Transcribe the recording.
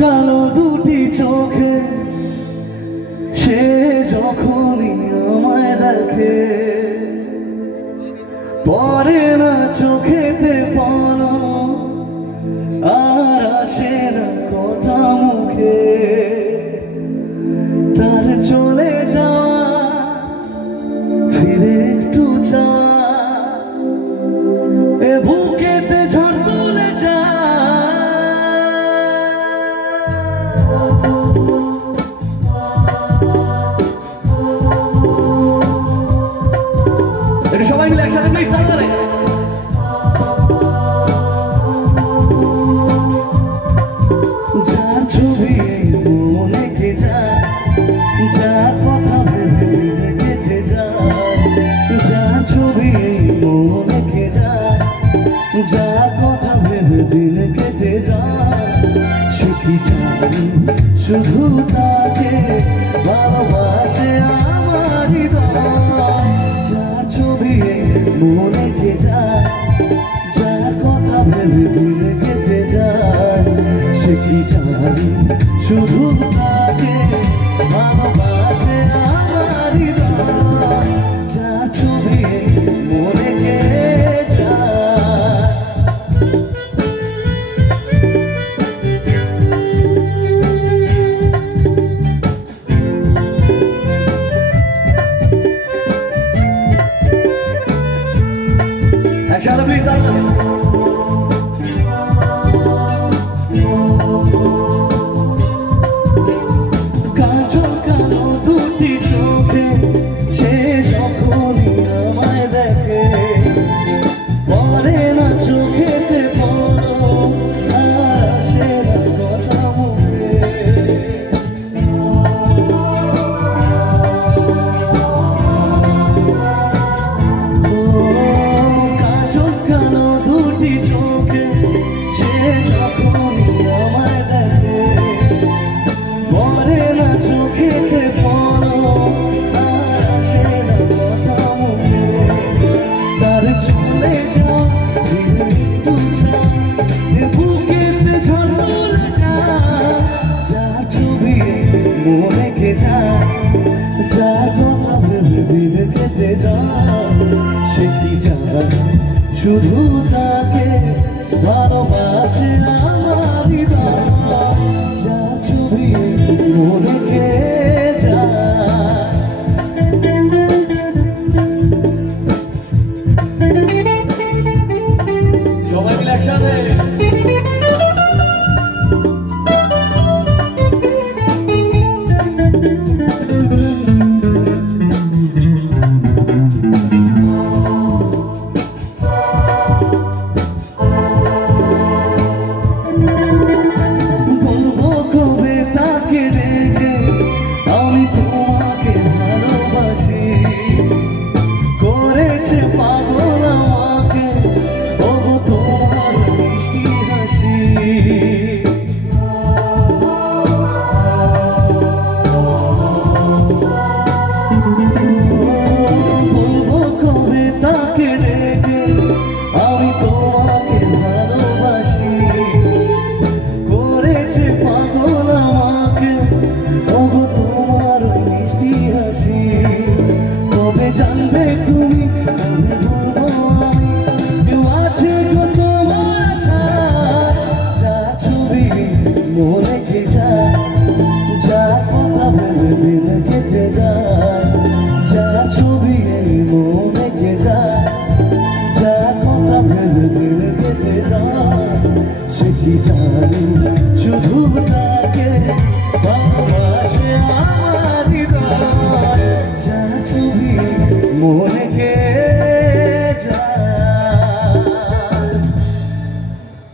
কালো দুটি চোখে সে যখনই আমায় দেখে, পরে না চোখেতে পড়ো আর আসে না কথা মুখে। তার চলে যাওয়া ফিরে একটু চাওয়া, এ বুকেতে ঝড় তুলে যায়। এটা সবাই মিলে একসাথে প্লিজ তাল করে। যার ছবি মনে কে যায়, যার কথা ভেবে দিনে কেটে যায়, যার ছবি মনে কে যায়, যার কথা ভেবে দিনে কেটে যায়, সে কি জানি শুধু তাকে ভালোবাসে আমার হৃদয়। যার ছবি মনে কে যায়, যার কথা ভেবে দিনে কেটে যায়, সে কি জানি শুধু তাকে ভালোবাসে আমার হৃদয়। যার ছবি মনে কে যায়। একসাথে প্লিজ তাল করে। কালো দুটি চোখে সে যখনই আমায় দেখে, পরে না চোখেতে পড়ো আর আসে না কথা মুখে। কালো দুটি চোখে সে যখনই আমায় দেখে, পরে না চোখেতে পড়ো আর আসে না কথা মুখে। তার চলে যাওয়া ফিরে একটু চায়, এ বুকেতে ঝড় তুলে যায়। যার ছবি মনে কে যায়, যার কথা ভেবে দিনে কেটে যায়, সে কি জানে শুধু তাকে ভালোবাসে আমার হৃদয়। যার ছবি মনে কে যায়। সবাই মিলে একসাথে। বলবো কবে তাকে রেখে আমি তোমাকে ভালোবাসি, করেছে পাগল আমাকে তবু তোমার মিষ্টি হাসি। বলবো কবে তাকে রেখে আমি তোমাকে ভালোবাসি, করেছে পাগল আমাকে তবু তোমার মিষ্টি হাসি। কবে জানবে তুমি, কবে বলবো আমি, কেউ আছে গো তোমার আশায়। যার ছবি মনে কে যায়, যার কথা ভেবে দিনে কেটে যায়, যার ছবি মনে কে যায়, যার কথা ভেবে দিনে কেটে যায়, সে কি জানি শুধু তাকে